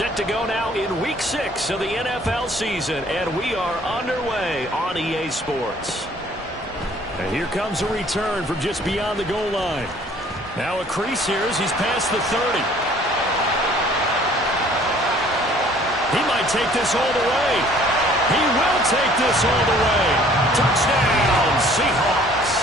Set to go now in Week 6 of the NFL season, and we are underway on EA Sports. And here comes a return from just beyond the goal line. Now a crease here as he's past the 30. He might take this all the way. He will take this all the way. Touchdown, Seahawks.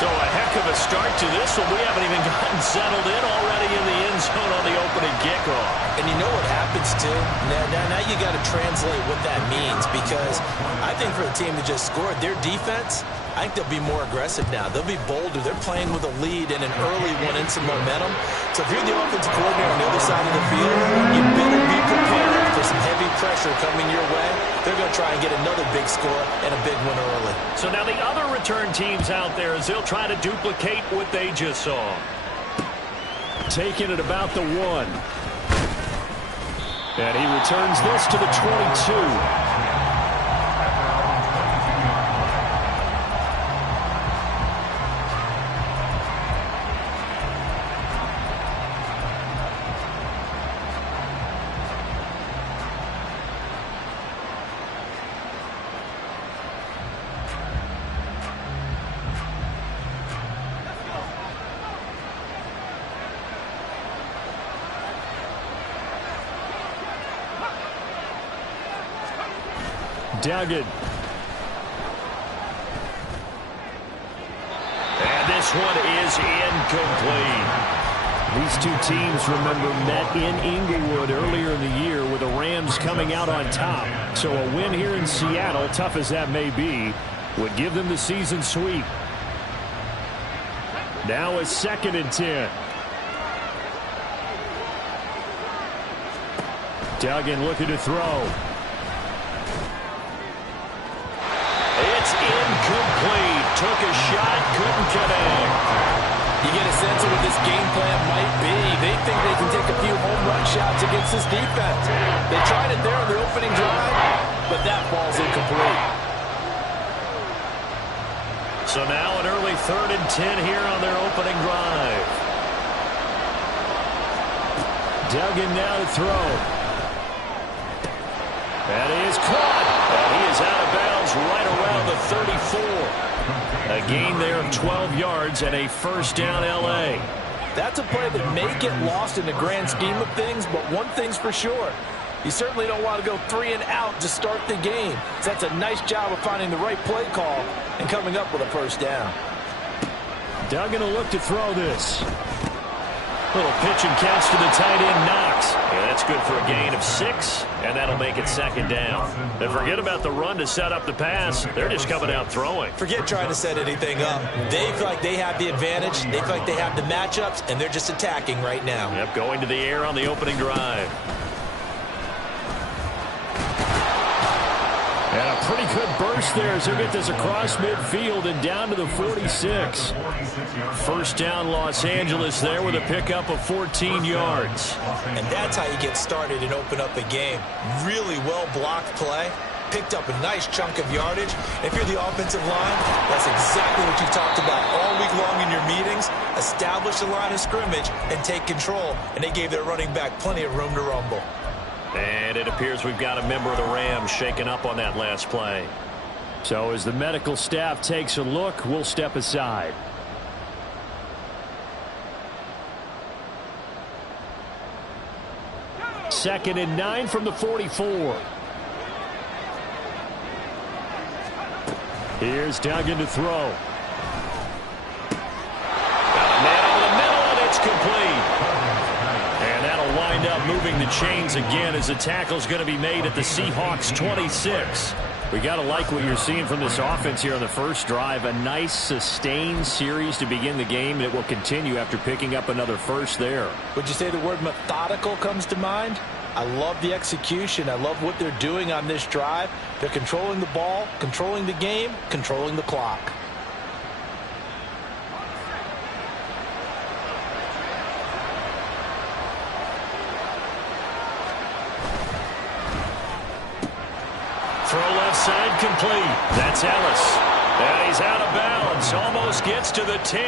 So a heck of a start to this one. We haven't even gotten settled in already in the end zone on the opening kickoff. And you know what happens, too? Now you got to translate what that means, because I think for the team that just scored, their defense, I think they'll be more aggressive now. They'll be bolder. They're playing with a lead and an early one and some momentum. So if you're the offensive coordinator on the other side of the field, you better be prepared for some heavy pressure coming your way. They're going to try and get another big score and a big one early. So now the other return teams out there, as they'll try to duplicate what they just saw. Taking it about the 1. And he returns this to the 22. Duggan. And this one is incomplete. These two teams, remember, met in Inglewood earlier in the year with the Rams coming out on top. So a win here in Seattle, tough as that may be, would give them the season sweep. Now a 2nd and 10. Duggan looking to throw. It's incomplete. Took a shot, couldn't connect. You get a sense of what this game plan might be. They think they can take a few home run shots against this defense. They tried it there on their opening drive, but that ball's incomplete. So now an early 3rd and 10 here on their opening drive. Duggan now to throw. That is caught. And he is out of bounds right around the 34. A gain there of 12 yards and a first down L.A. That's a play that may get lost in the grand scheme of things, but one thing's for sure. You certainly don't want to go 3 and out to start the game. So that's a nice job of finding the right play call and coming up with a first down. Duggan will look to throw this. Little pitch and catch to the tight end, Knox. Yeah, that's good for a gain of 6, and that'll make it 2nd down. And forget about the run to set up the pass. They're just coming out throwing. Forget trying to set anything up. They feel like they have the advantage. They feel like they have the matchups, and they're just attacking right now. Yep, going to the air on the opening drive. And a pretty good burst there as he'll get this across midfield and down to the 46. First down Los Angeles there with a pickup of 14 yards. And that's how you get started and open up a game. Really well-blocked play. Picked up a nice chunk of yardage. If you're the offensive line, that's exactly what you talked about all week long in your meetings. Establish the line of scrimmage and take control. And they gave their running back plenty of room to rumble. And it appears we've got a member of the Rams shaken up on that last play. So as the medical staff takes a look, we'll step aside. Second and 9 from the 44. Here's Duggan to throw. Got a man over the middle, and it's complete. And that'll wind up moving the chains again as the tackle's going to be made at the Seahawks 26. We got to like what you're seeing from this offense here on the first drive. A nice, sustained series to begin the game, and it will continue after picking up another first there. Would you say the word methodical comes to mind? I love the execution. I love what they're doing on this drive. They're controlling the ball, controlling the game, controlling the clock. Throw left side complete. That's Ellis. And he's out of bounds. Almost gets to the 10.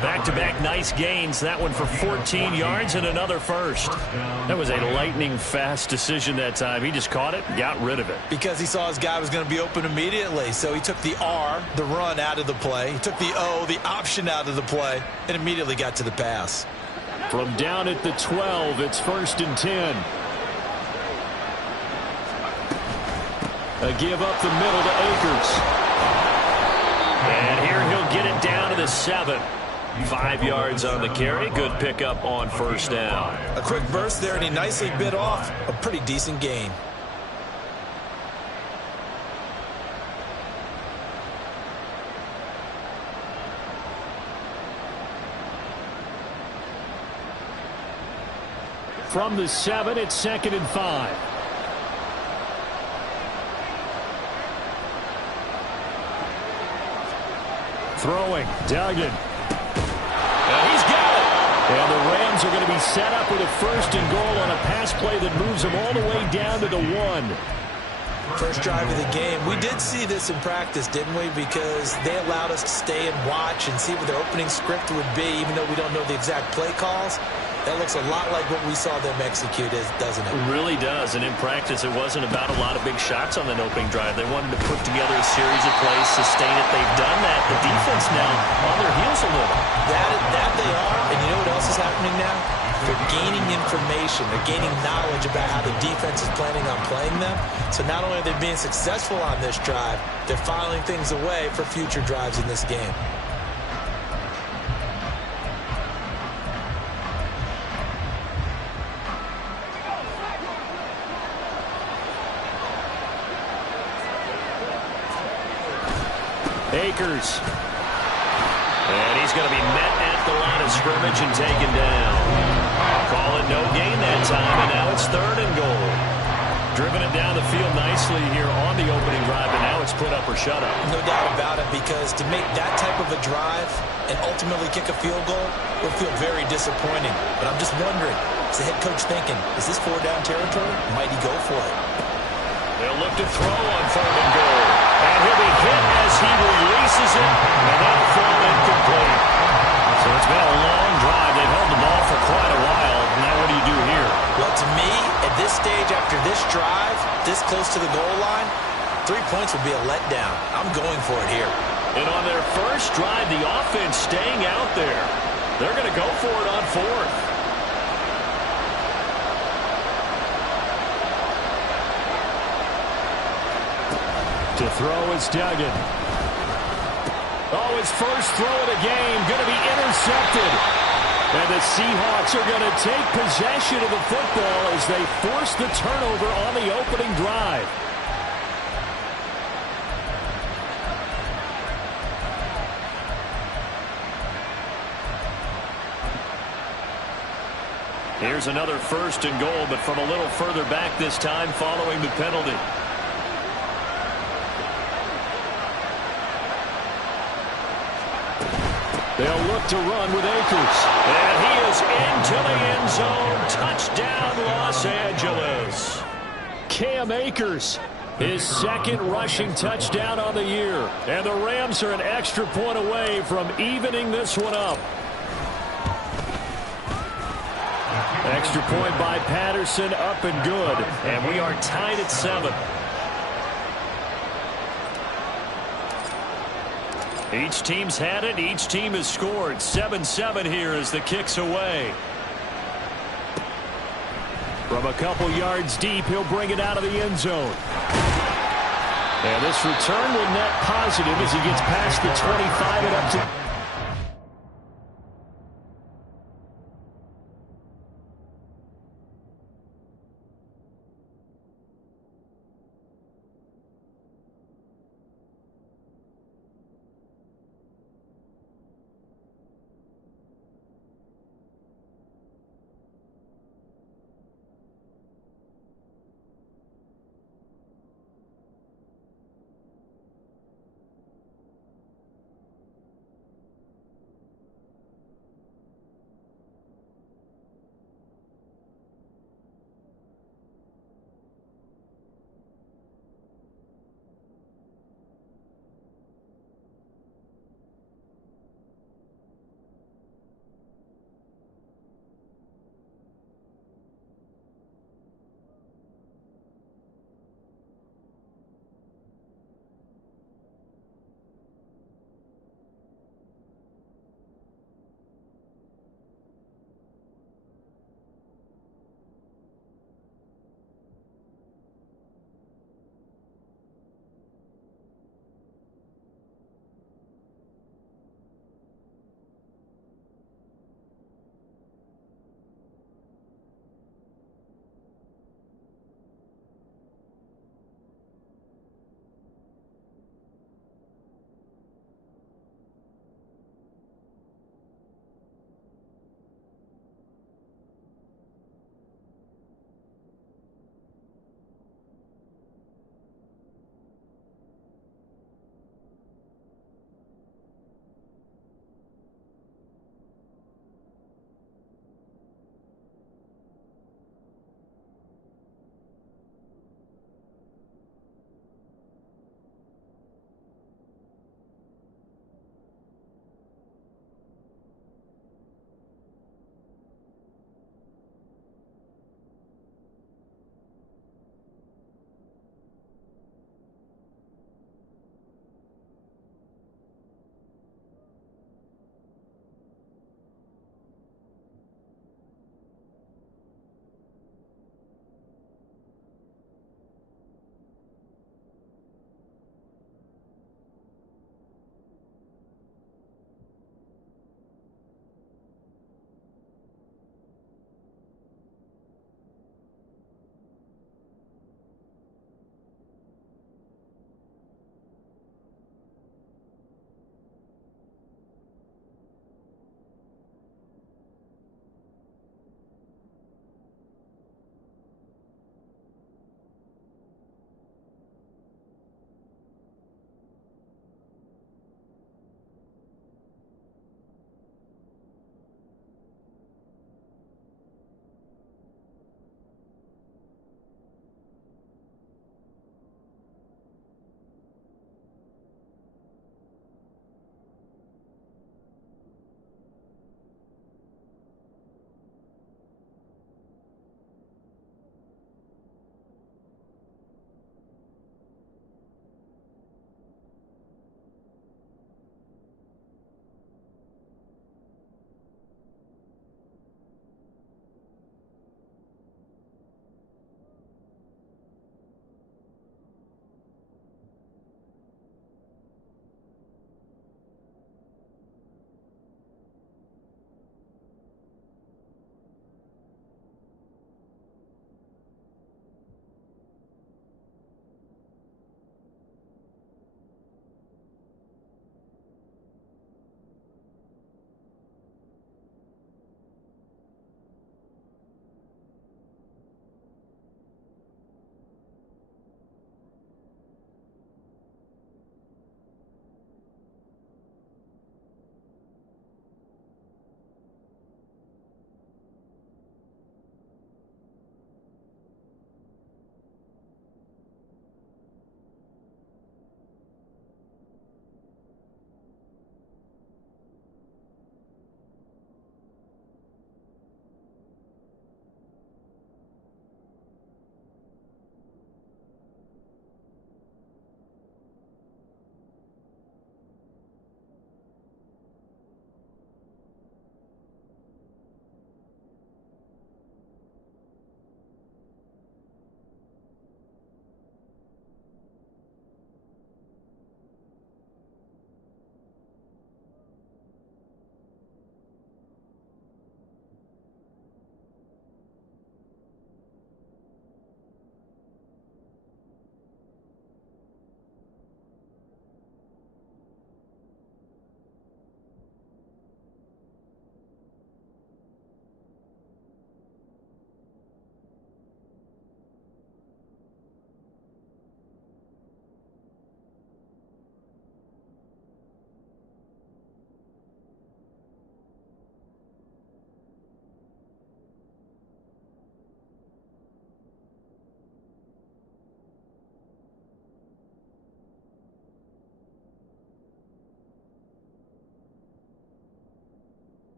Back-to-back nice gains. That one for 14 yards and another first. That was a lightning-fast decision that time. He just caught it and got rid of it. Because he saw his guy was going to be open immediately. So he took the R, the run, out of the play. He took the O, the option, out of the play, and immediately got to the pass. From down at the 12, it's 1st and 10. A give up the middle to Akers. And here he'll get it down to the 7. 5 yards on the carry. Good pickup on first down. A quick burst there, and he nicely bit off a pretty decent gain. From the 7, it's 2nd and 5. Throwing, Duggan. And he's got it. And the Rams are going to be set up with a 1st and goal on a pass play that moves them all the way down to the 1. First drive of the game. We did see this in practice, didn't we? Because they allowed us to stay and watch and see what their opening script would be, even though we don't know the exact play calls. That looks a lot like what we saw them execute, doesn't it? It really does. And in practice, it wasn't about a lot of big shots on that opening drive. They wanted to put together a series of plays, sustain it. They've done that. The defense now on their heels a little. That they are. And you know what else is happening now? They're gaining information. They're gaining knowledge about how the defense is planning on playing them. So not only are they being successful on this drive, they're filing things away for future drives in this game. Akers. And he's going to be met at the line of scrimmage and taken down. Call it no gain that time, and now it's 3rd and goal. Driven it down the field nicely here on the opening drive, and now it's put up or shut up. No doubt about it, because to make that type of a drive and ultimately kick a field goal will feel very disappointing. But I'm just wondering, is the head coach thinking, is this 4-down territory? Might he go for it? They'll look to throw on 3rd and goal. And he'll be hit as he releases it, and that'll fall incomplete. So it's been a long drive. They've held the ball for quite a while. Now what do you do here? Well, to me, at this stage, after this drive, this close to the goal line, 3 points would be a letdown. I'm going for it here. And on their first drive, the offense staying out there. They're going to go for it on 4th. To throw is Duggan. Oh, his first throw of the game going to be intercepted. And the Seahawks are going to take possession of the football as they force the turnover on the opening drive. Here's another 1st and goal, but from a little further back this time following the penalty. They'll look to run with Akers. And he is into the end zone. Touchdown, Los Angeles. Cam Akers, his 2nd rushing touchdown on the year. And the Rams are an extra point away from evening this one up. Extra point by Patterson, up and good. And we are tied at 7. Each team's had it. Each team has scored. 7-7 here as the kick's away. From a couple yards deep, he'll bring it out of the end zone. And this return will net positive as he gets past the 25 and up to...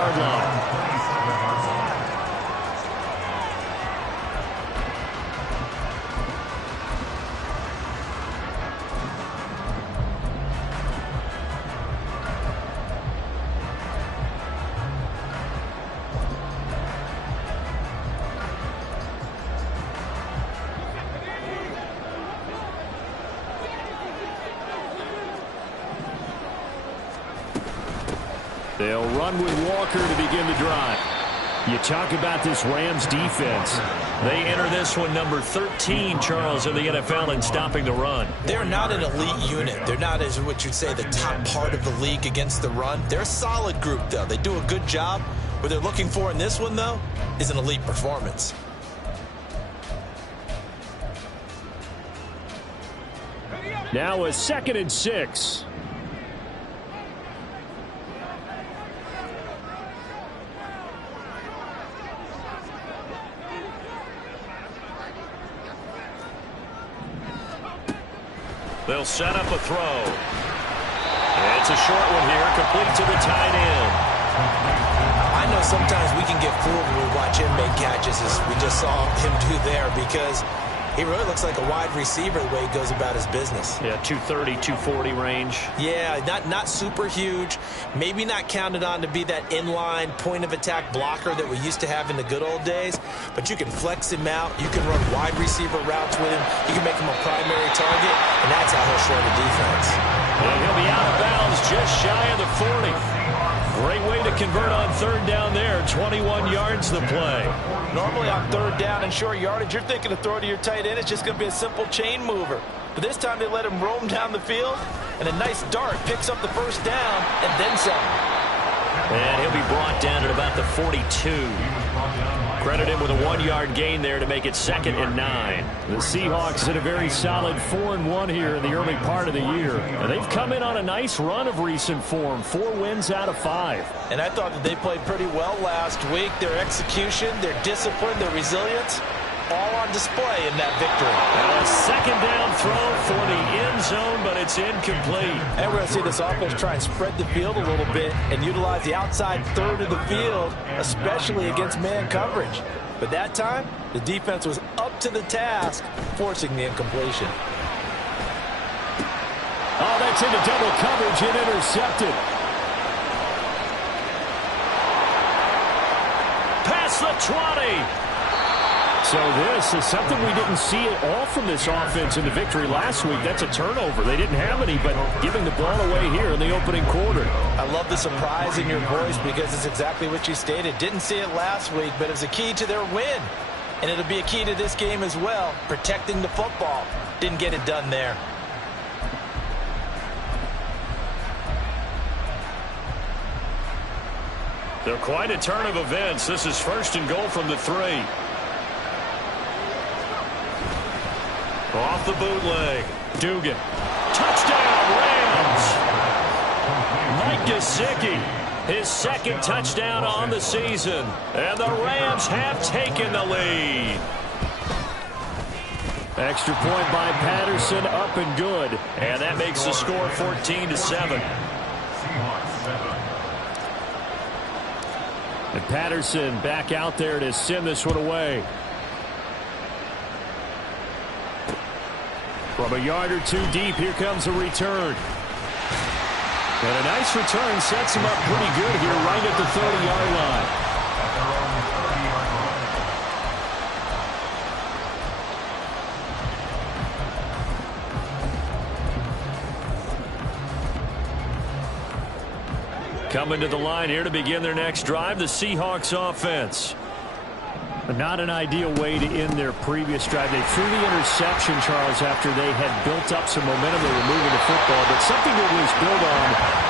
30-yard line. They'll run with Walker to begin the drive. You talk about this Rams defense. They enter this one number 13, Charles, in the NFL in stopping the run. They're not an elite unit. They're not, as what you'd say, the top part of the league against the run. They're a solid group, though. They do a good job. What they're looking for in this one, though, is an elite performance. Now a 2nd and 6. They'll set up a throw. It's a short one here, complete to the tight end. I know sometimes we can get fooled when we watch him make catches, as we just saw him do there, because he really looks like a wide receiver the way he goes about his business. Yeah, 230, 240 range. Yeah, not super huge. Maybe not counted on to be that inline point-of-attack blocker that we used to have in the good old days, but you can flex him out. You can run wide receiver routes with him. You can make him a primary target, and that's how he'll show the defense. And he'll be out of bounds just shy of the 40. Great way to convert on 3rd down there. 21 yards the play. Normally on 3rd down and short yardage, you're thinking to throw to your tight end. It's just going to be a simple chain mover. But this time they let him roam down the field, and a nice dart picks up the 1st down and then some. And he'll be brought down at about the 42. Credit him with a 1-yard gain there to make it 2nd and 9. The Seahawks had a very solid 4-1 here in the early part of the year. And they've come in on a nice run of recent form. 4 wins out of 5. And I thought that they played pretty well last week. Their execution, their discipline, their resilience, all on display in that victory. And a 2nd down throw for the end zone, but it's incomplete. And we're going to see this offense try and spread the field a little bit and utilize the outside 3rd of the field, especially against man coverage. But that time, the defense was up to the task, forcing the incompletion. Oh, that's into double coverage and intercepted. Past the 20. So this is something we didn't see at all from this offense in the victory last week. That's a turnover. They didn't have any, but giving the ball away here in the opening quarter. I love the surprise in your voice because it's exactly what you stated. Didn't see it last week, but it was a key to their win. And it'll be a key to this game as well, protecting the football. Didn't get it done there. They're quite a turn of events. This is 1st and goal from the 3. Off the bootleg. Dugan. Touchdown, Rams. Mike Gesicki, his 2nd touchdown on the season. And the Rams have taken the lead. Extra point by Patterson, up and good. And that makes the score 14-7. And Patterson back out there to send this one away. From a yard or 2 deep, here comes a return. And a nice return sets him up pretty good here right at the 30-yard line. Coming to the line here to begin their next drive, the Seahawks offense. Not an ideal way to end their previous drive. They threw the interception, Charles, after they had built up some momentum. They were moving the football, but something that was built on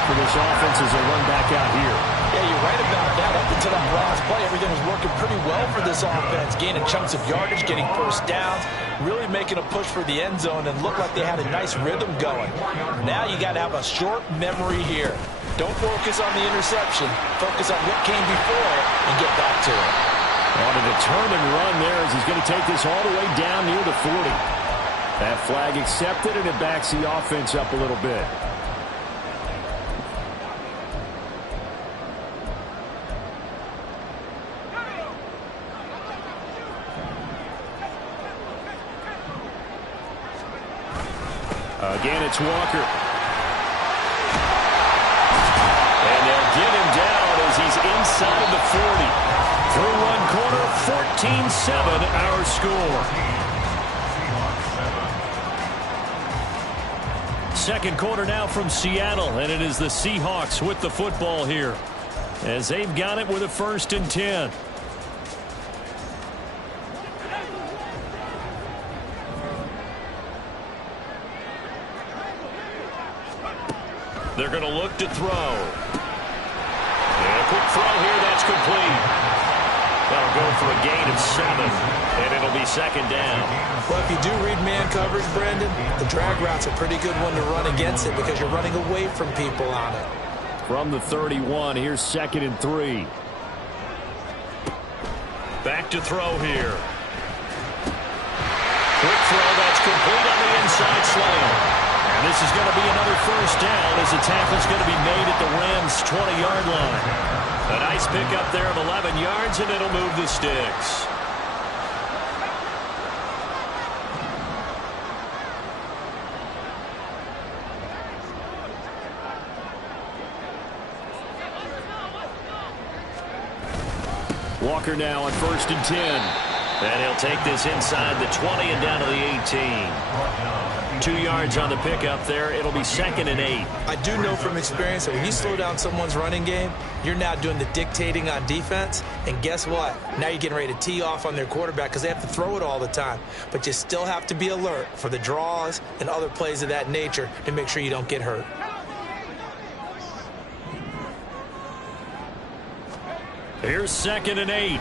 for this offense as they run back out here. Yeah, you're right about that. Up until that last play, everything was working pretty well for this offense, gaining chunks of yardage, getting 1st downs, really making a push for the end zone, and looked like they had a nice rhythm going. Now you got to have a short memory here. Don't focus on the interception. Focus on what came before it and get back to it. On a determined run there as he's going to take this all the way down near the 40. That flag accepted, and it backs the offense up a little bit. Again, it's Walker. And they'll get him down as he's inside the 40. Through one quarter, 14-7 our score. Second quarter now from Seattle, and it is the Seahawks with the football here as they've got it with a 1st and 10. They're going to look to throw. And a quick throw here, that's complete. That'll go for a gain of 7, and it'll be 2nd down. Well, if you do read man coverage, Brandon, the drag route's a pretty good one to run against it because you're running away from people on it. From the 31, here's 2nd and 3. Back to throw here. Quick throw, that's complete on the inside slant. And this is going to be another 1st down as the tackle's going to be made at the Rams' 20-yard line. A nice pickup there of 11 yards, and it'll move the sticks. Walker now on 1st and 10. And he'll take this inside the 20 and down to the 18. 2 yards on the pickup there. It'll be 2nd and 8. I do know from experience that when you slow down someone's running game, you're now doing the dictating on defense. And guess what? Now you're getting ready to tee off on their quarterback because they have to throw it all the time. But you still have to be alert for the draws and other plays of that nature to make sure you don't get hurt. Here's 2nd and 8.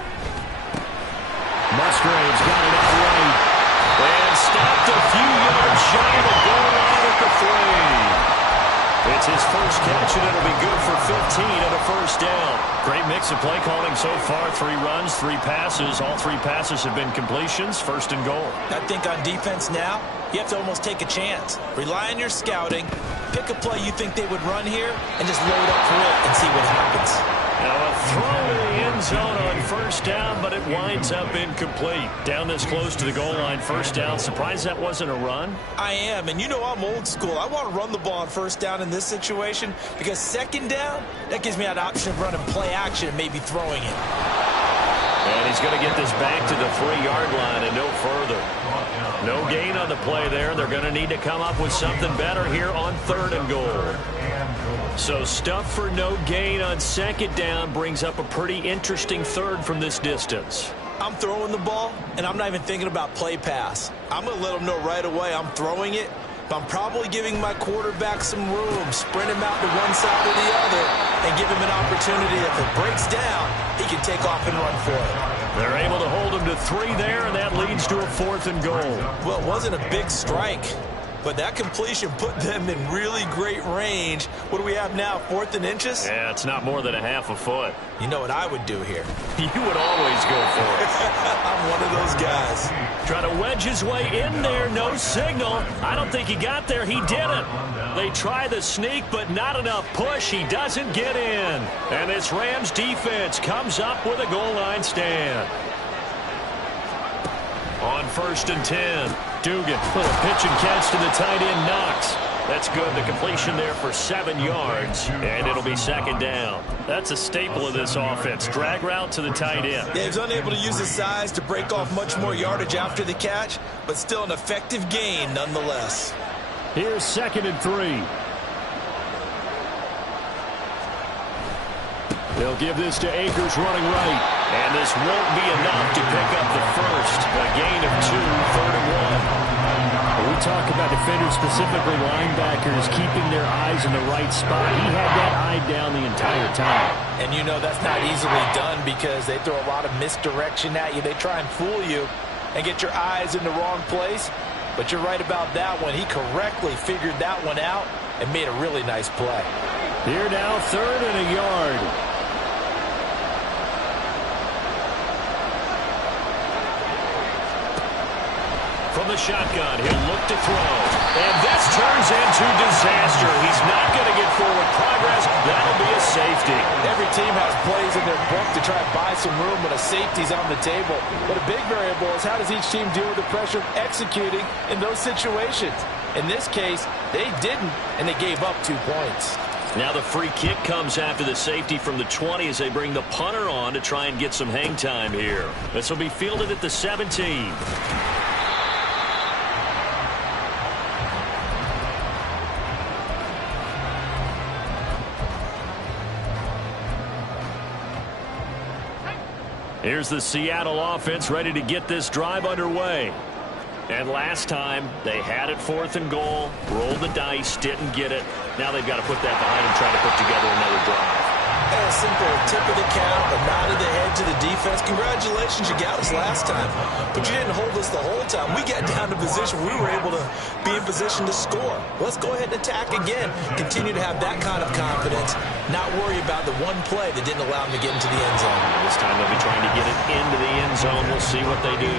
Musgrave's got it out right. And stopped a few yards shy of the goal line at the 3. It's his first catch, and it'll be good for 15 and a 1st down. Great mix of play calling so far. 3 runs, 3 passes. All 3 passes have been completions. 1st and goal. I think on defense now, you have to almost take a chance. Rely on your scouting. Pick a play you think they would run here, and just load up for it and see what happens. Now a throw to the end zone on 1st down, but it winds up incomplete. Down this close to the goal line, 1st down. Surprised that wasn't a run? I am, and you know I'm old school. I want to run the ball on 1st down in this situation because 2nd down, that gives me an option of running play action and maybe throwing it. And he's going to get this back to the 3-yard line and no further. No gain on the play there. They're going to need to come up with something better here on 3rd and goal. So stuff for no gain on 2nd down brings up a pretty interesting 3rd from this distance. I'm throwing the ball, and I'm not even thinking about play pass. I'm going to let them know right away I'm throwing it, but I'm probably giving my quarterback some room, sprint him out to one side or the other, and give him an opportunity. If it breaks down, he can take off and run for it. They're able to hold him to 3 there, and that leads to a 4th and goal. Well, it wasn't a big strike, but that completion put them in really great range. What do we have now, 4th and inches? Yeah, it's not more than a half a foot. You know what I would do here? You would always go for it. I'm one of those guys. Trying to wedge his way in there, no signal. I don't think he got there. He didn't. They try the sneak, but not enough push. He doesn't get in. And this Rams defense comes up with a goal line stand. On 1st and 10, Dugan, little pitch and catch to the tight end, Knox. That's good. The completion there for 7 yards, and it'll be 2nd down. That's a staple of this offense. Drag route to the tight end. Yeah, he's unable to use his size to break off much more yardage after the catch, but still an effective gain nonetheless. Here's 2nd and 3. They'll give this to Akers running right. And this won't be enough to pick up the 1st. A gain of 2, 3rd and 1. When we talk about defenders, specifically linebackers, keeping their eyes in the right spot, he had that eye down the entire time. And you know that's not easily done because they throw a lot of misdirection at you. They try and fool you and get your eyes in the wrong place. But you're right about that one. He correctly figured that one out and made a really nice play. Here now, 3rd and a yard. From the shotgun, he'll look to throw. And this turns into disaster. He's not going to get forward progress. That'll be a safety. Every team has plays in their book to try and buy some room when a safety's on the table. But a big variable is how does each team deal with the pressure of executing in those situations. In this case, they didn't, and they gave up 2 points. Now the free kick comes after the safety from the 20 as they bring the punter on to try and get some hang time here. This will be fielded at the 17. Here's the Seattle offense ready to get this drive underway. And last time, they had it 4th and goal, rolled the dice, didn't get it. Now they've got to put that behind them, try to put together another drive. A simple tip of the cap, a nod of the head to the defense. Congratulations, you got us last time. But you didn't hold us the whole time. We got down to position. We were able to be in position to score. Let's go ahead and attack again. Continue to have that kind of confidence. Not worry about the one play that didn't allow them to get into the end zone. This time they'll be trying to get it into the end zone. We'll see what they do.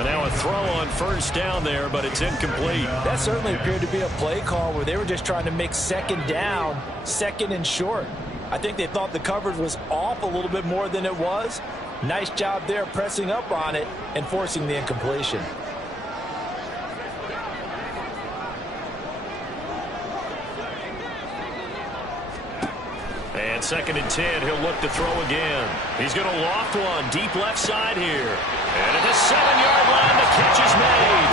And now a throw on 1st down there, but it's incomplete. That certainly appeared to be a play call where they were just trying to make 2nd down, 2nd and short. I think they thought the coverage was off a little bit more than it was. Nice job there pressing up on it and forcing the incompletion. And 2nd and 10, he'll look to throw again. He's going to loft one deep left side here. And at the 7-yard line, the catch is made.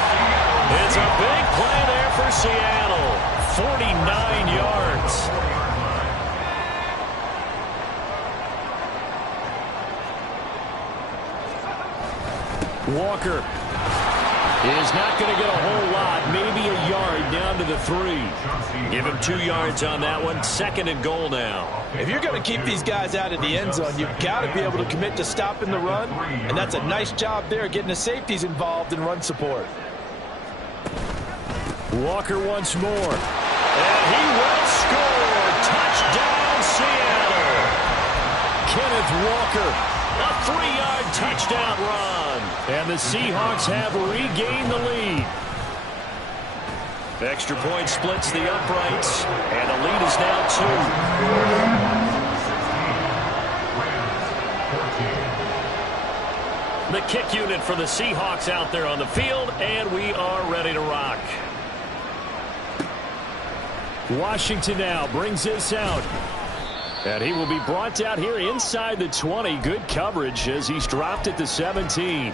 It's a big play there for Seattle. 49 yards. Walker is not going to get a whole lot, maybe a yard down to the 3. Give him 2 yards on that one. 2nd and goal now. If you're going to keep these guys out of the end zone, you've got to be able to commit to stopping the run, and that's a nice job there getting the safeties involved in run support. Walker once more. And he will score. Touchdown, Seattle. Kenneth Walker. A 3-yard touchdown run. And the Seahawks have regained the lead. Extra point splits the uprights, and the lead is now 2. The kick unit for the Seahawks out there on the field, and we are ready to rock. Washington now brings this out. And he will be brought out here inside the 20. Good coverage as he's dropped at the 17.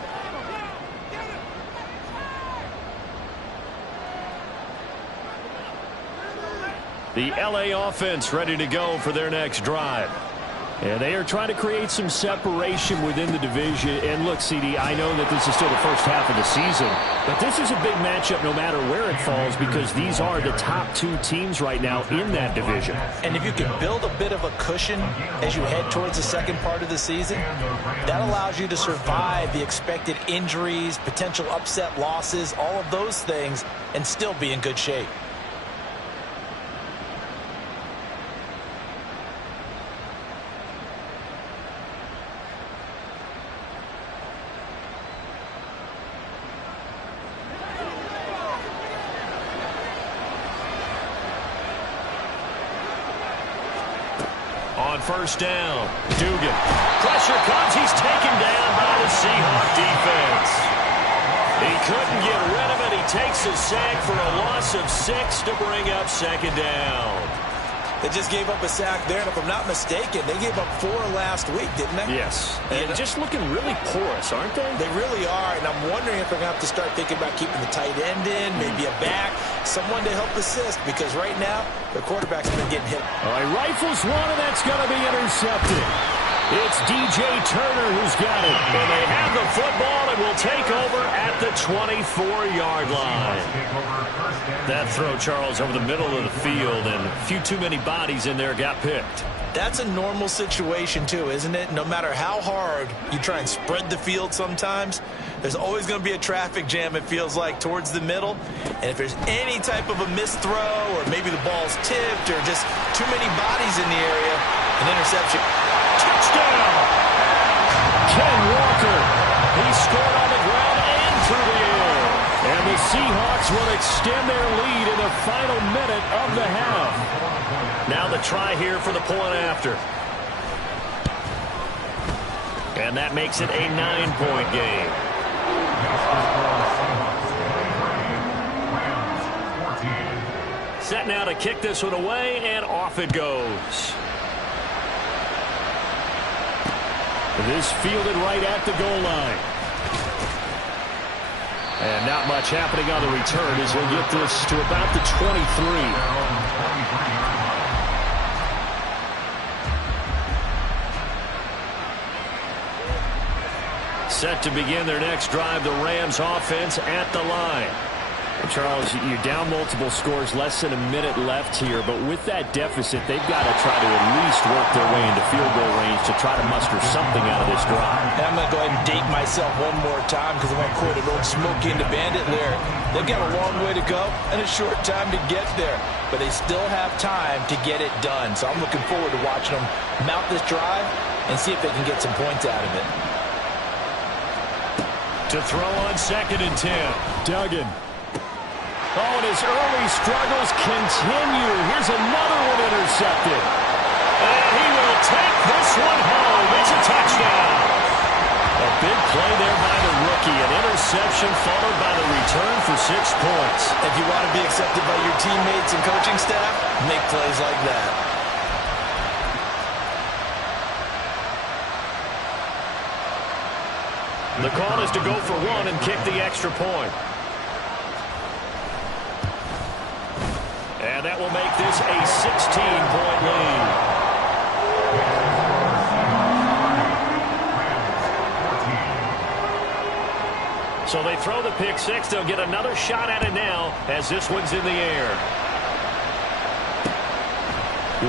The LA offense ready to go for their next drive. And they are trying to create some separation within the division. And look, CD, I know that this is still the first half of the season, but this is a big matchup no matter where it falls because these are the top 2 teams right now in that division. And if you can build a bit of a cushion as you head towards the second part of the season, that allows you to survive the expected injuries, potential upset losses, all of those things, and still be in good shape. On 1st down, Dugan. Pressure comes. He's taken down by the Seahawk defense. He couldn't get rid of it. He takes a sack for a loss of 6 to bring up 2nd down. They just gave up a sack there, and if I'm not mistaken, they gave up 4 last week, didn't they? Yes. And just looking really porous, aren't they? They really are, and I'm wondering if they're going to have to start thinking about keeping the tight end in, maybe a back, someone to help assist, because right now, their quarterback's been getting hit. All right, rifles one, and that's going to be intercepted. It's DJ Turner who's got it. And they have the football and will take over at the 24-yard line. That throw, Charles, over the middle of the field, and a few too many bodies in there got picked. That's a normal situation, too, isn't it? No matter how hard you try and spread the field sometimes, there's always going to be a traffic jam, it feels like, towards the middle. And if there's any type of a missed throw or maybe the ball's tipped or just too many bodies in the area, an interception. Touchdown! Ken Walker. He scored on the ground and through the air. And the Seahawks will extend their lead in the final minute of the half. Now the try here for the point after. And that makes it a 9-point game. set now to kick this one away, and off it goes. This fielded right at the goal line. And not much happening on the return as he'll get this to about the 23. Set to begin their next drive, the Rams offense at the line. And Charles, you're down multiple scores, less than a minute left here, but with that deficit, they've got to try to at least work their way into field goal range to try to muster something out of this drive. And I'm going to go ahead and date myself one more time because I'm going to quote an old Smokey and the Bandit lyric. They've got a long way to go and a short time to get there, but they still have time to get it done. So I'm looking forward to watching them mount this drive and see if they can get some points out of it. To throw on 2nd and 10. Duggan. Oh, and his early struggles continue. Here's another one intercepted. And he will take this one home. It's a touchdown. A big play there by the rookie. An interception followed by the return for 6 points. If you want to be accepted by your teammates and coaching staff, make plays like that. The call is to go for one and kick the extra point. And that will make this a 16-point lead. So they throw the pick six. They'll get another shot at it now as this one's in the air.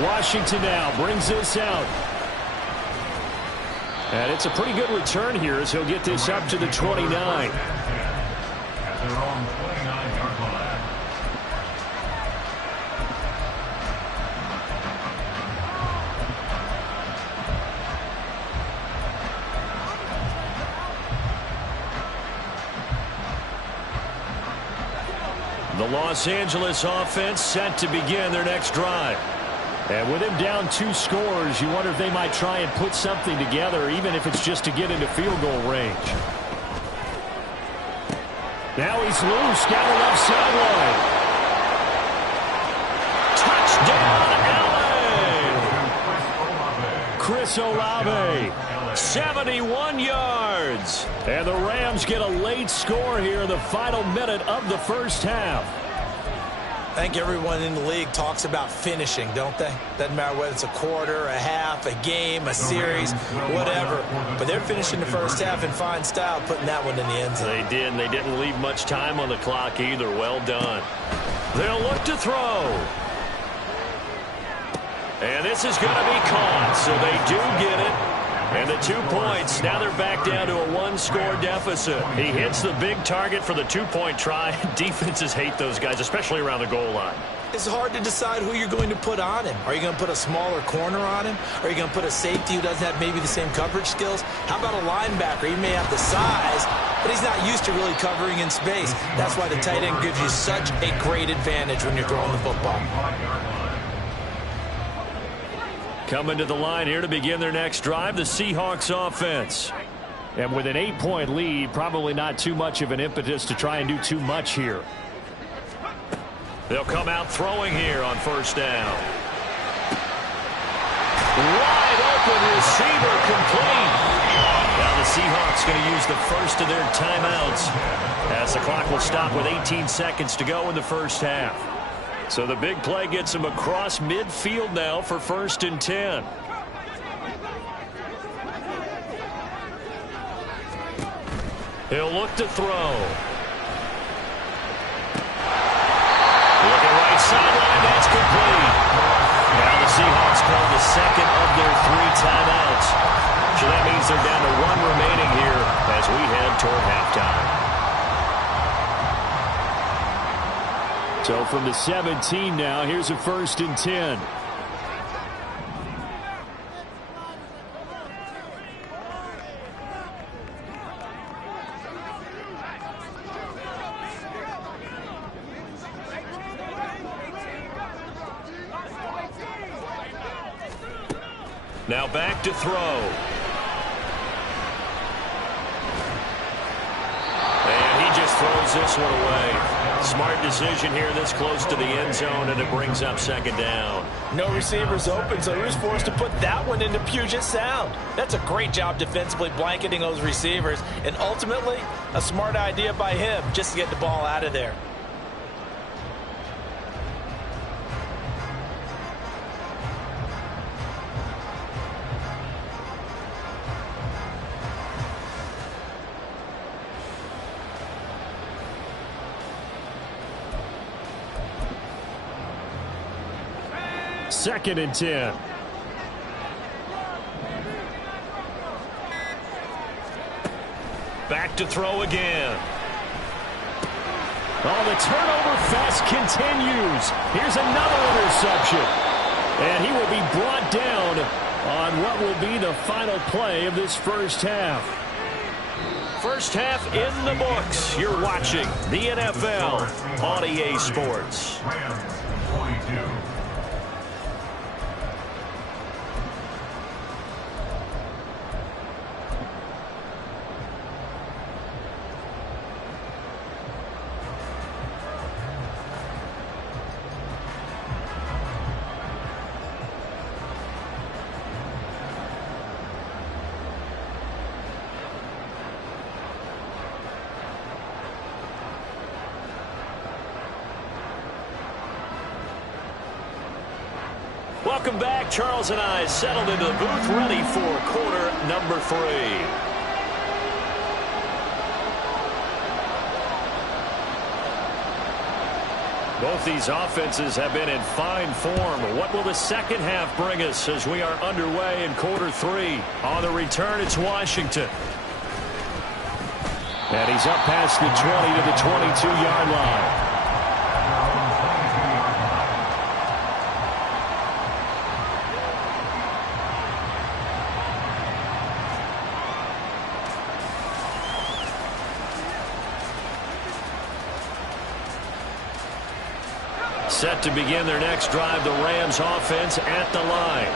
Washington now brings this out. And it's a pretty good return here as he'll get this up to the 29. The Los Angeles offense set to begin their next drive. And with him down 2 scores, you wonder if they might try and put something together, even if it's just to get into field goal range. Now he's loose down the left sideline. Touchdown, LA! Chris Olave. 71 yards. And the Rams get a late score here in the final minute of the first half. I think everyone in the league talks about finishing, don't they? Doesn't matter whether it's a quarter, a half, a game, a series, whatever. But they're finishing the first half in fine style, putting that one in the end zone. They did, and they didn't leave much time on the clock either. Well done. They'll look to throw. And this is going to be caught, so they do get it. And the 2 points, now they're back down to a 1-score deficit. He hits the big target for the 2-point try. Defenses hate those guys, especially around the goal line. It's hard to decide who you're going to put on him. Are you going to put a smaller corner on him? Are you going to put a safety who doesn't have maybe the same coverage skills? How about a linebacker? He may have the size, but he's not used to really covering in space. That's why the tight end gives you such a great advantage when you're throwing the football. Coming to the line here to begin their next drive, the Seahawks offense. And with an 8-point lead, probably not too much of an impetus to try and do too much here. They'll come out throwing here on first down. Wide open receiver complete. Now the Seahawks going to use the first of their timeouts as the clock will stop with 18 seconds to go in the first half. So the big play gets him across midfield now for 1st and 10. He'll look to throw. Looking right sideline, that's complete. Now the Seahawks call the second of their 3 timeouts. So that means they're down to 1 remaining here as we head toward halftime. So from the 17 now, here's a 1st and 10. Now back to throw. And he just throws this one away. Smart decision here this close to the end zone, and it brings up second down. No receivers open, so he was forced to put that one into Puget Sound. That's a great job defensively blanketing those receivers, and ultimately a smart idea by him just to get the ball out of there. Second and 10. Back to throw again. Oh, the turnover fest continues. Here's another interception. And he will be brought down on what will be the final play of this first half. First half in the books. You're watching the NFL on EA Sports. Welcome back. Charles and I settled into the booth, ready for quarter number 3. Both these offenses have been in fine form. What will the second half bring us as we are underway in quarter 3? On the return, it's Washington. And he's up past the 20 to the 22-yard line. Set to begin their next drive, the Rams offense at the line.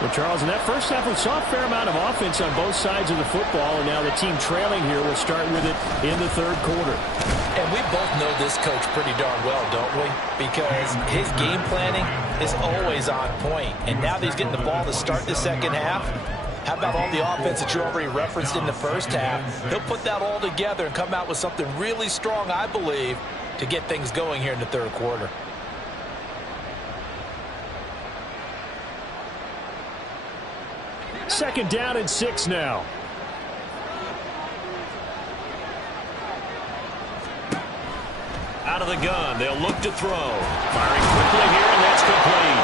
Well, Charles, in that first half, we saw a fair amount of offense on both sides of the football, and now the team trailing here will start with it in the third quarter. And we both know this coach pretty darn well, don't we? Because his game planning is always on point. And now that he's getting the ball to start the second half, how about all the offense that you already referenced in the first half? He'll put that all together and come out with something really strong, I believe, to get things going here in the third quarter. Second down and 6 now. Out of the gun, they'll look to throw. Firing quickly here, and that's complete.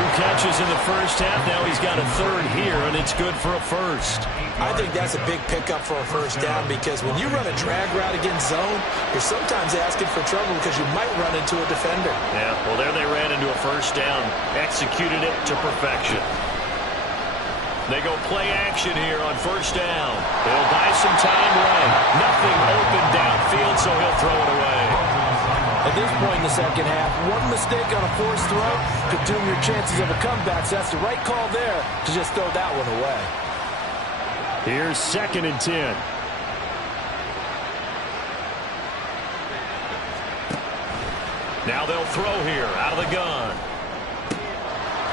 2 catches in the first half. Now he's got a third here, and it's good for a first. I think that's a big pickup for a first down because when you run a drag route against zone, you're sometimes asking for trouble because you might run into a defender. Yeah, well, there they ran into a first down. Executed it to perfection. They go play action here on first down. They'll buy some time right. Nothing open downfield, so he'll throw it away. At this point in the second half, one mistake on a forced throw could doom your chances of a comeback, so that's the right call there to just throw that one away. Here's second and 10. Now they'll throw here out of the gun.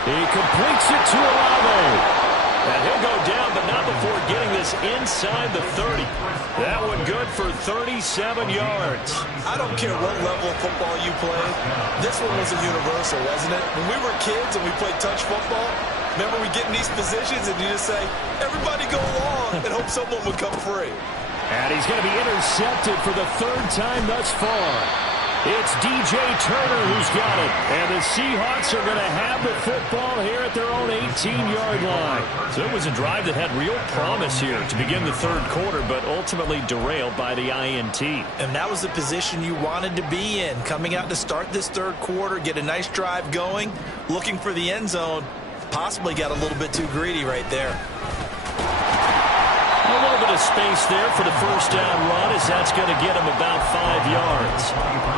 He completes it to Olave. And he'll go down, but not before getting this inside the 30. That one good for 37 yards. I don't care what level of football you play. This one was a universal, wasn't it? When we were kids and we played touch football, remember we get in these positions and you just say, everybody go along and hope someone would come free. And he's going to be intercepted for the 3rd time thus far. It's DJ Turner who's got it. And the Seahawks are going to have the football here at their own 18-yard line. So it was a drive that had real promise here to begin the third quarter, but ultimately derailed by the INT. And that was the position you wanted to be in. Coming out to start this third quarter, get a nice drive going, looking for the end zone. Possibly got a little bit too greedy right there. A little bit of space there for the first down run, as that's going to get him about 5 yards.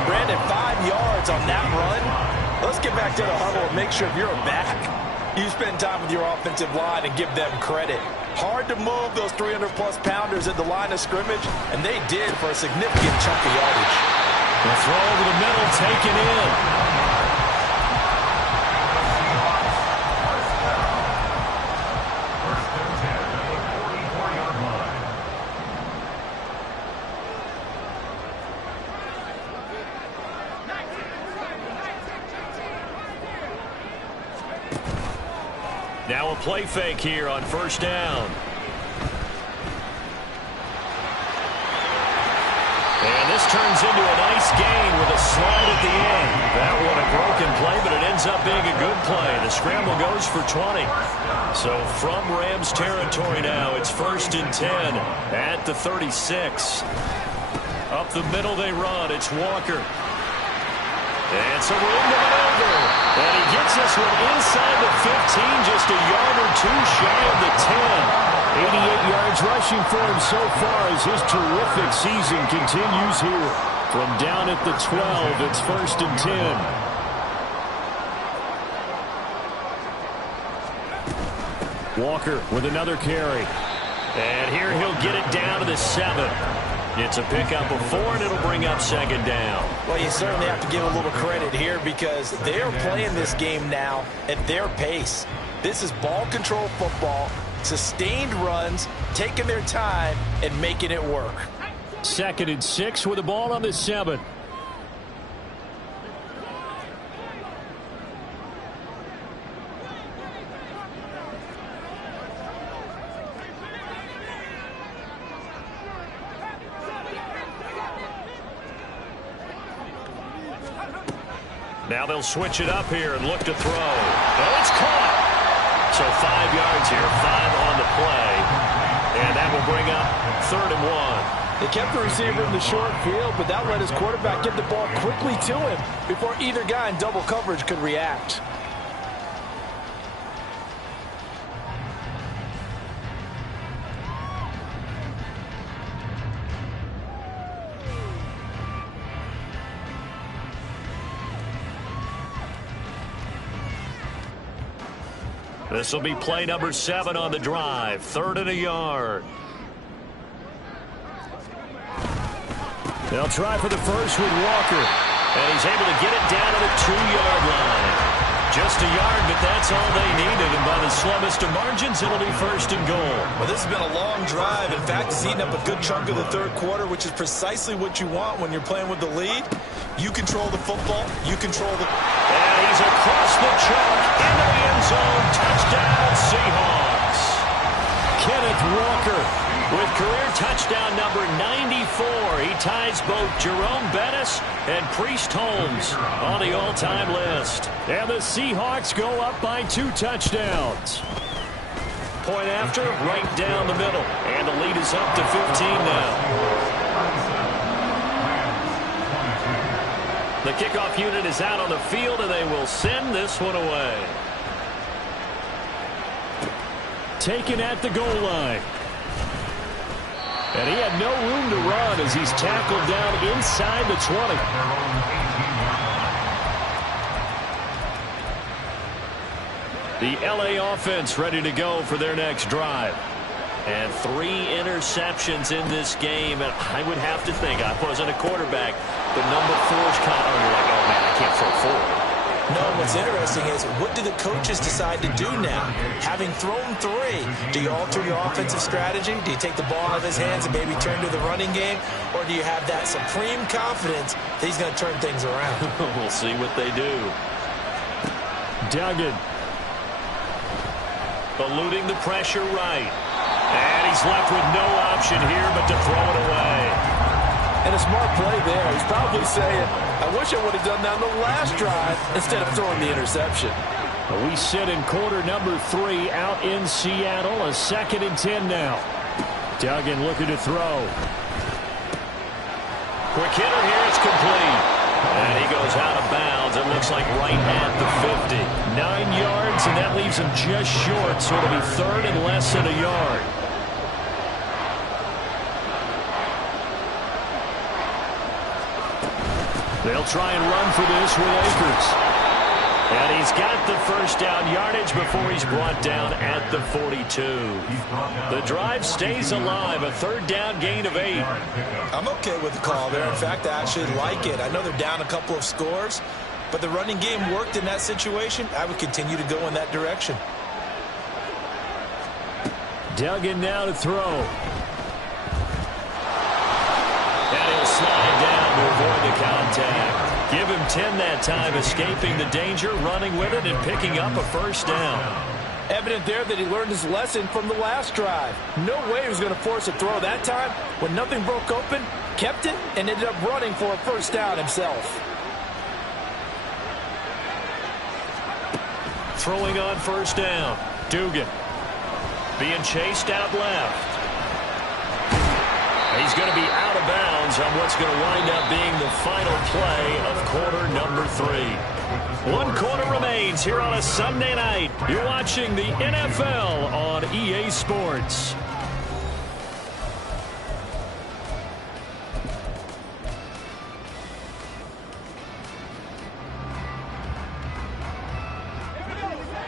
Brandon, 5 yards on that run. Let's get back to the huddle and make sure if you're a back, you spend time with your offensive line and give them credit. Hard to move those 300-plus pounders at the line of scrimmage, and they did for a significant chunk of yardage. The throw over the middle, taken in. Now a play fake here on first down. And this turns into a nice gain with a slide at the end. That one a broken play, but it ends up being a good play. The scramble goes for 20. So from Rams territory now, it's 1st and 10 at the 36. Up the middle they run. It's Walker. And so we're in the maneuver. And he gets this one inside the 15, just a yard or two shy of the 10. 88 yards rushing for him so far as his terrific season continues here. From down at the 12, it's 1st and 10. Walker with another carry. And here he'll get it down to the 7. It's a pickup of 4, and it'll bring up 2nd down. Well, you certainly have to give a little credit here because they're playing this game now at their pace. This is ball control football, sustained runs, taking their time, and making it work. 2nd and 6 with the ball on the 7. Now they'll switch it up here and look to throw. Oh, it's caught. So 5 yards here, 5 on the play. And that will bring up 3rd and 1. They kept the receiver in the short field, but that let his quarterback get the ball quickly to him before either guy in double coverage could react. This will be play number 7 on the drive. 3rd and a yard. They'll try for the first with Walker. And he's able to get it down to the 2-yard line. Just a yard, but that's all they needed. And by the slimmest of margins, it'll be 1st and goal. Well, this has been a long drive. In fact, it's eaten up a good chunk of the 3rd quarter, which is precisely what you want when you're playing with the lead. You control the football. You control the... And he's across the chalk into the end zone. Touchdown, Seahawks. Kenneth Walker with career touchdown number 94. He ties both Jerome Bettis and Priest Holmes on the all-time list. And the Seahawks go up by 2 touchdowns. Point after, right down the middle. And the lead is up to 15 now. The kickoff unit is out on the field, and they will send this one away. Taken at the goal line. And he had no room to run as he's tackled down inside the 20. The LA offense ready to go for their next drive. And 3 interceptions in this game. And I would have to think, I wasn't a quarterback, but number 4's kind of, you're like, oh man, I can't throw 4. No, what's interesting is what do the coaches decide to do now? Having thrown 3, do you alter your offensive strategy? Do you take the ball out of his hands and maybe turn to the running game? Or do you have that supreme confidence that he's going to turn things around? We'll see what they do. Duggan. Eluding the pressure right. And he's left with no option here but to throw it away. And a smart play there. He's probably saying, I wish I would have done that on the last drive instead of throwing the interception. We sit in quarter number 3 out in Seattle. A 2nd and 10 now. Duggan looking to throw. Quick hitter here. It's complete. And he goes out of bounds. It looks like right at the 50. 9 yards, and that leaves him just short. So it'll be 3rd and less than a yard. They'll try and run for this with Akers. And he's got the first down yardage before he's brought down at the 42. The drive stays alive, a third down gain of 8. I'm okay with the call there. In fact, I actually like it. I know they're down a couple of scores, but the running game worked in that situation. I would continue to go in that direction. Duggan now to throw. And he'll slide down to avoid the contact. Give him 10 that time, escaping the danger, running with it, and picking up a first down. Evident there that he learned his lesson from the last drive. No way he was going to force a throw that time. When nothing broke open, kept it, and ended up running for a first down himself. Throwing on first down. Dugan being chased out left. He's going to be out of bounds on what's going to wind up being the final play of quarter number 3. 1 quarter remains here on a Sunday night. You're watching the NFL on EA Sports.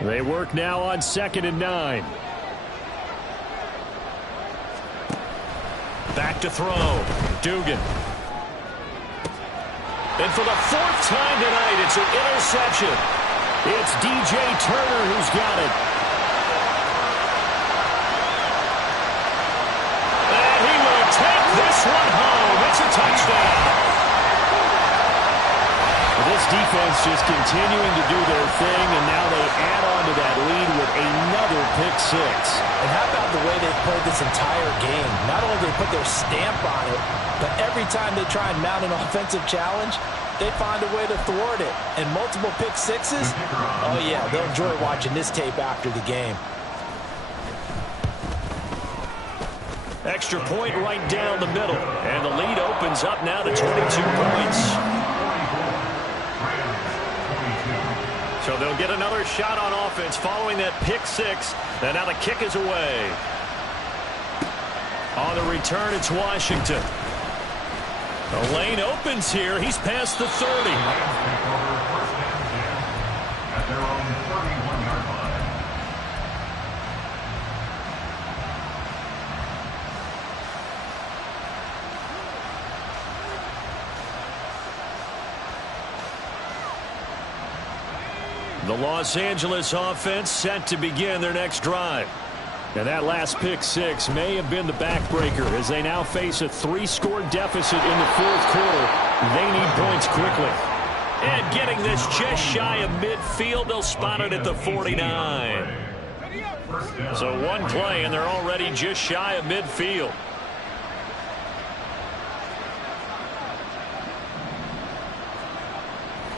They work now on 2nd and 9. Back to throw. Dugan. And for the 4th time tonight, it's an interception. It's DJ Turner who's got it. And he will take this one home. It's a touchdown. This defense just continuing to do their thing, and now they add on to that lead with another pick 6. And how about the way they've played this entire game? Not only do they put their stamp on it, but every time they try and mount an offensive challenge, they find a way to thwart it. And multiple pick 6s, oh yeah, they'll enjoy watching this tape after the game. Extra point right down the middle. And the lead opens up now to 22 points. So they'll get another shot on offense following that pick 6. And now the kick is away. On the return, it's Washington. The lane opens here. He's past the 30. The Los Angeles offense set to begin their next drive. And that last pick 6 may have been the backbreaker as they now face a 3-score deficit in the 4th quarter. They need points quickly. And getting this just shy of midfield, they'll spot it at the 49. So one play, and they're already just shy of midfield.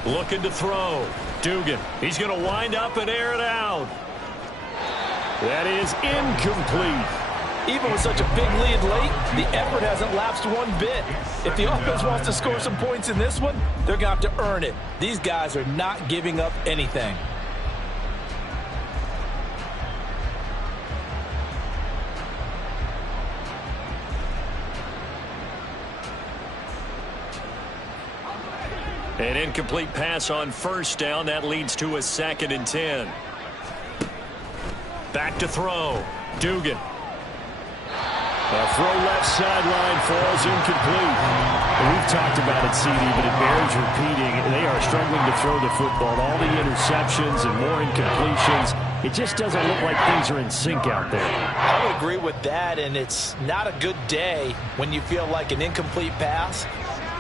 Looking to throw. Dugan. He's going to wind up and air it out. That is incomplete. Even with such a big lead late, the effort hasn't lapsed one bit. If the offense wants to score some points in this one, they're going to have to earn it. These guys are not giving up anything. An incomplete pass on first down. That leads to a 2nd and 10. Back to throw. Dugan. A throw left sideline falls incomplete. We've talked about it, CD, but it bears repeating. They are struggling to throw the football. All the interceptions and more incompletions. It just doesn't look like things are in sync out there. I would agree with that, and it's not a good day when you feel like an incomplete pass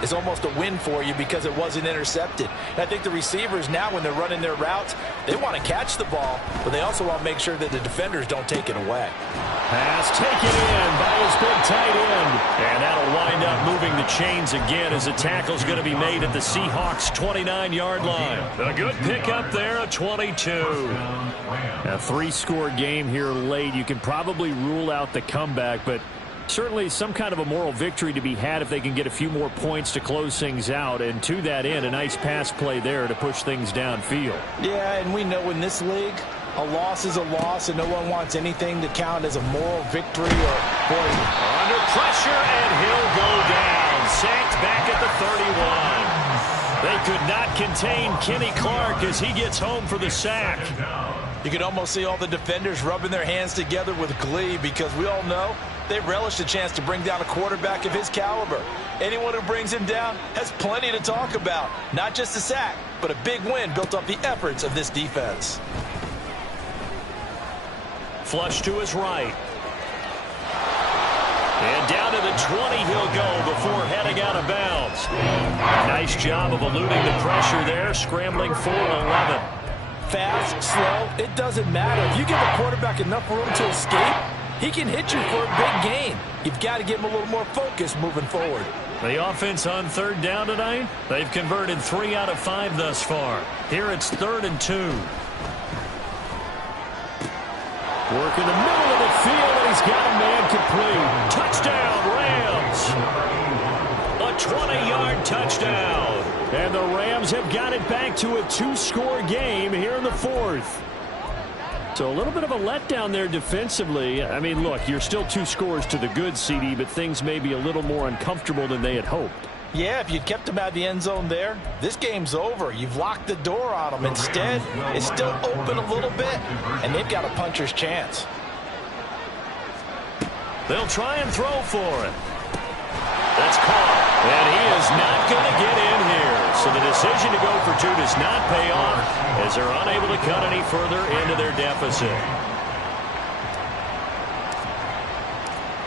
is almost a win for you because it wasn't intercepted. And I think the receivers now, when they're running their routes, they want to catch the ball, but they also want to make sure that the defenders don't take it away. Pass taken in by his big tight end. And that'll wind up moving the chains again as the tackle's going to be made at the Seahawks' 29-yard line. A good pickup there, a 22. A 3-score game here late. You can probably rule out the comeback, but certainly some kind of a moral victory to be had if they can get a few more points to close things out. And to that end, a nice pass play there to push things downfield. Yeah, and we know in this league, a loss is a loss, and no one wants anything to count as a moral victory or point. Under pressure, and he'll go down. Sacked back at the 31. They could not contain Kenny Clark as he gets home for the sack. You can almost see all the defenders rubbing their hands together with glee because we all know they relish the chance to bring down a quarterback of his caliber. Anyone who brings him down has plenty to talk about. Not just a sack, but a big win built off the efforts of this defense. Flush to his right. And down to the 20 he'll go before heading out of bounds. Nice job of eluding the pressure there, scrambling for 11. Fast, slow, it doesn't matter. If you give a quarterback enough room to escape, he can hit you for a big gain. You've got to give him a little more focus moving forward. The offense on third down tonight, they've converted 3 out of 5 thus far. Here it's 3rd and 2. Work in the middle of the field, and he's got a man complete. Touchdown, Rams! A 20-yard touchdown. And the Rams have got it back to a 2-score game here in the 4th. So a little bit of a letdown there defensively. I mean, look, you're still 2 scores to the good, CD, but things may be a little more uncomfortable than they had hoped. Yeah, if you'd kept him out of the end zone there, this game's over. You've locked the door on him. Instead, it's still open a little bit, and they've got a puncher's chance. They'll try and throw for it. That's caught, and he is not going to get in here. So the decision to go for 2 does not pay off as they're unable to cut any further into their deficit.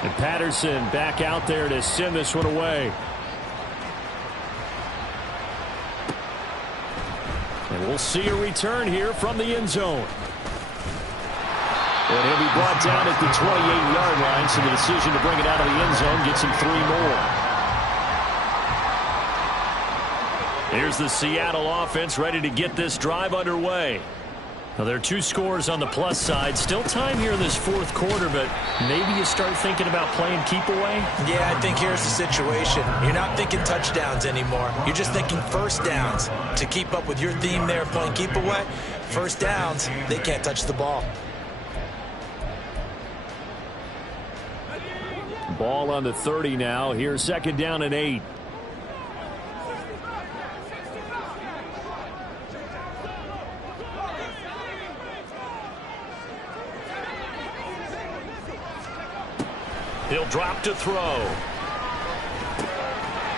And Patterson back out there to send this one away. And we'll see a return here from the end zone. And he'll be brought down at the 28-yard line, so the decision to bring it out of the end zone gets him 3 more. Here's the Seattle offense ready to get this drive underway. Now, there are 2 scores on the plus side. Still time here in this 4th quarter, but maybe you start thinking about playing keep away? Yeah, I think here's the situation. You're not thinking touchdowns anymore. You're just thinking first downs. To keep up with your theme there, playing keep away, first downs, they can't touch the ball. Ball on the 30 now. Here's 2nd down and 8. He'll drop to throw.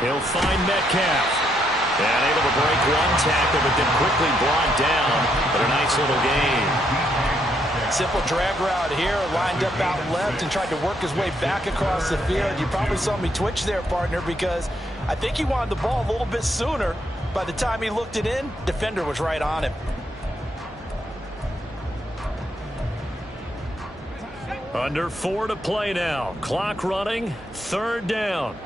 He'll find Metcalf. And able to break 1 tackle, but then quickly brought down. But a nice little gain. Simple drag route here, lined up out left and tried to work his way back across the field. You probably saw me twitch there, partner, because I think he wanted the ball a little bit sooner. By the time he looked it in, defender was right on him. Under 4 to play now. Clock running. 3rd down.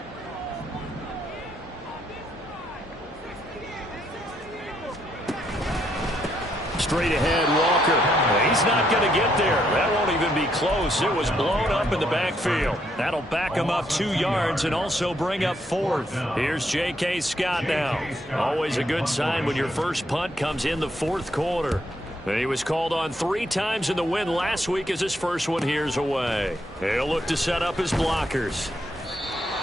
Straight ahead, Walker. He's not going to get there. That won't even be close. It was blown up in the backfield. That'll back him up 2 yards and also bring up 4th. Here's J.K. Scott now. Always a good sign when your first punt comes in the 4th quarter. And he was called on 3 times in the win last week as his first one here's away. He'll look to set up his blockers.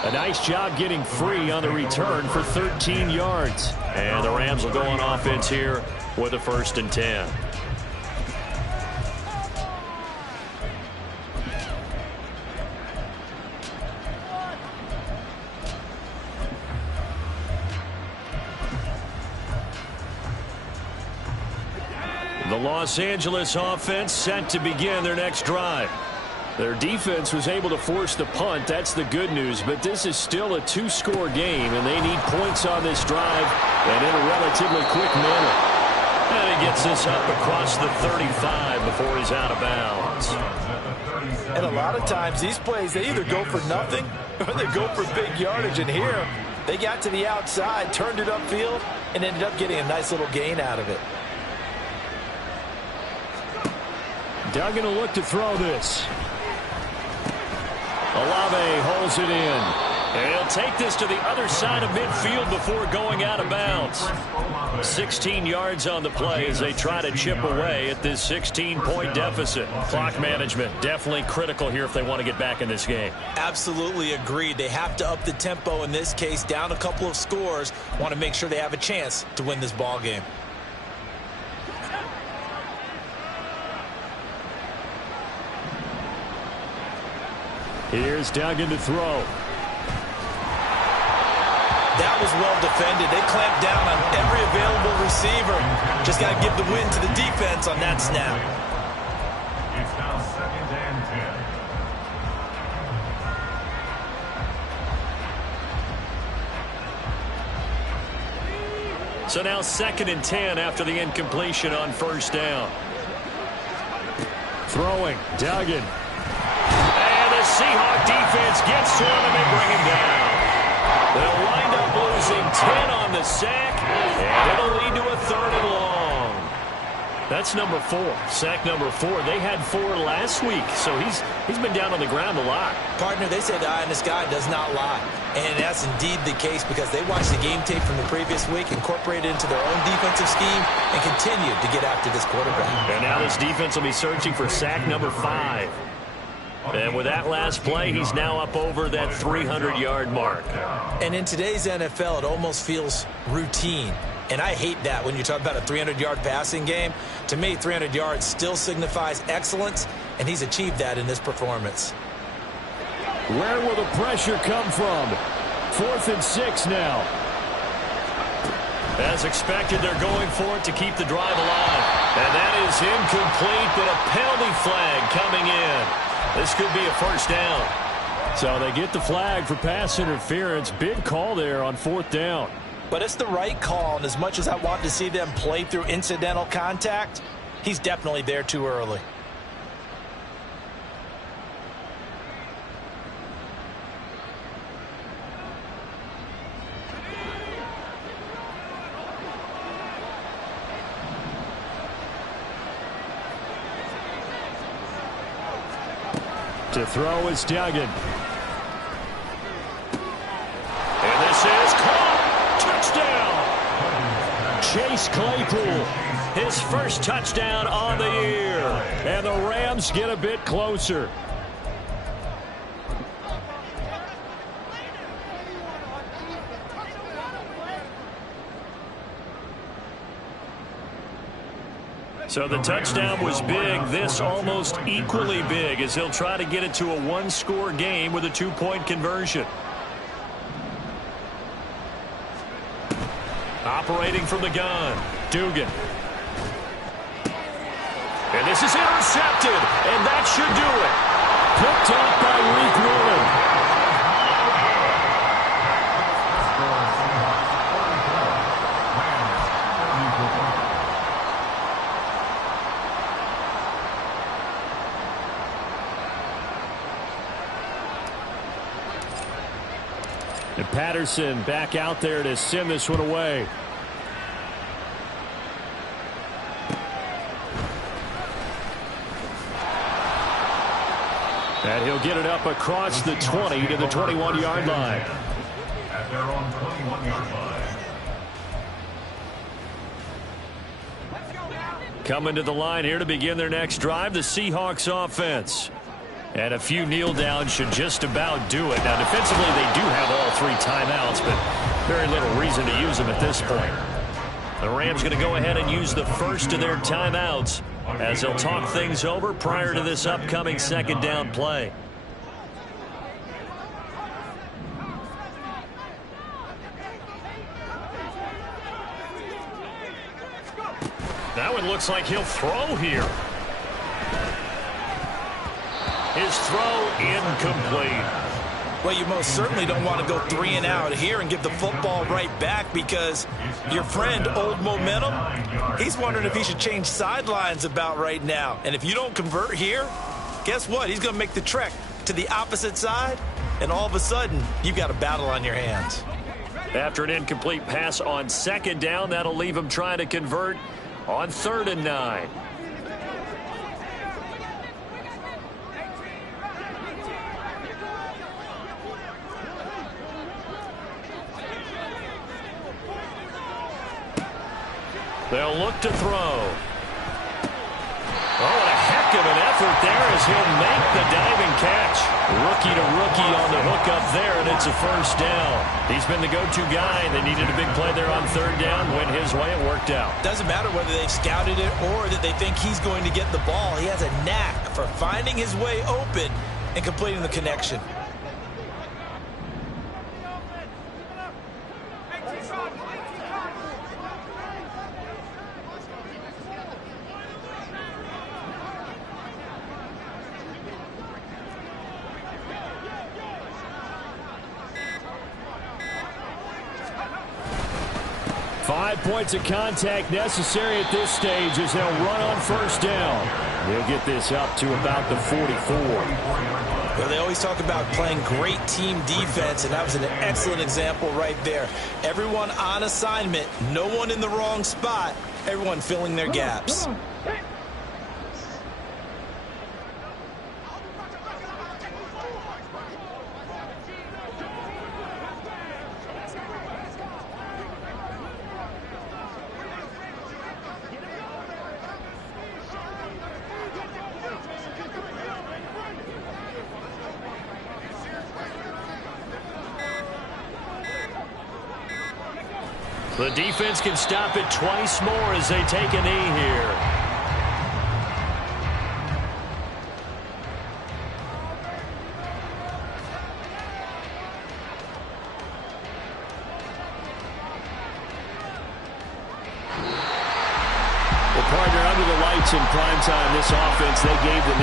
A nice job getting free on the return for 13 yards. And the Rams will go on offense here with a 1st and 10. The Los Angeles offense set to begin their next drive. Their defense was able to force the punt. That's the good news. But this is still a 2-score game, and they need points on this drive and in a relatively quick manner. And he gets this up across the 35 before he's out of bounds. And a lot of times these plays, they either go for nothing or they go for big yardage. And here, they got to the outside, turned it upfield, and ended up getting a nice little gain out of it. Duggan will look to throw this. Olave holds it in. And he'll take this to the other side of midfield before going out of bounds. 16 yards on the play as they try to chip away at this 16-point deficit. Clock management definitely critical here if they want to get back in this game. Absolutely agreed. They have to up the tempo in this case, down a couple of scores. Want to make sure they have a chance to win this ball game. Here's Duggan to throw. That was well defended. They clamped down on every available receiver. Just got to give the win to the defense on that snap. It's now 2nd and 10. So now 2nd and 10 after the incompletion on 1st down. Throwing, Duggan. And the Seahawk defense gets to him and they bring him down. They'll wind up losing 10 on the sack, and it'll lead to a 3rd and long. That's number 4, sack number 4. They had 4 last week, so he's been down on the ground a lot. Partner, they say the eye in the sky does not lie. And that's indeed the case because they watched the game tape from the previous week, incorporated it into their own defensive scheme, and continued to get after this quarterback. And now this defense will be searching for sack number 5. And with that last play, he's now up over that 300-yard mark. And in today's NFL, it almost feels routine. And I hate that when you talk about a 300-yard passing game. To me, 300 yards still signifies excellence, and he's achieved that in this performance. Where will the pressure come from? 4th and 6 now. As expected, they're going for it to keep the drive alive. And that is incomplete, but a penalty flag coming in. This could be a 1st down. So they get the flag for pass interference. Big call there on 4th down. But it's the right call, and as much as I want to see them play through incidental contact, he's definitely there too early. To throw is Duggan. And this is caught. Touchdown. Chase Claypool. His first touchdown on the year. And the Rams get a bit closer. So the touchdown was big. This almost equally big as he'll try to get it to a 1-score game with a 2-point conversion. Operating from the gun, Dugan. And this is intercepted, and that should do it. Picked up by Reek Willen. And Patterson back out there to send this one away. And he'll get it up across the 20 to the 21-yard line. At their own 21-yard line. Coming to the line here to begin their next drive, the Seahawks offense. And a few kneel downs should just about do it. Now, defensively, they do have all 3 timeouts, but very little reason to use them at this point. The Rams going to go ahead and use the first of their timeouts as they'll talk things over prior to this upcoming 2nd down play. That one looks like he'll throw here. His throw incomplete. Well, you most certainly don't want to go 3 and out here and give the football right back because your friend, Old Momentum, he's wondering if he should change sidelines about right now. And if you don't convert here, guess what? He's going to make the trek to the opposite side, and all of a sudden, you've got a battle on your hands. After an incomplete pass on 2nd down, that'll leave him trying to convert on 3rd and 9. They'll look to throw. Oh, and a heck of an effort there as he'll make the diving catch. Rookie to rookie on the hook up there, and it's a first down. He's been the go-to guy. They needed a big play there on third down. Went his way. It worked out. Doesn't matter whether they've scouted it or that they think he's going to get the ball. He has a knack for finding his way open and completing the connection. 5 points of contact necessary at this stage as they'll run on first down. They'll get this up to about the 44. Well, they always talk about playing great team defense, and that was an excellent example right there. Everyone on assignment, no one in the wrong spot, everyone filling their gaps. The defense can stop it twice more as they take a knee here. Well, partner, under the lights in primetime, this offense, they gave the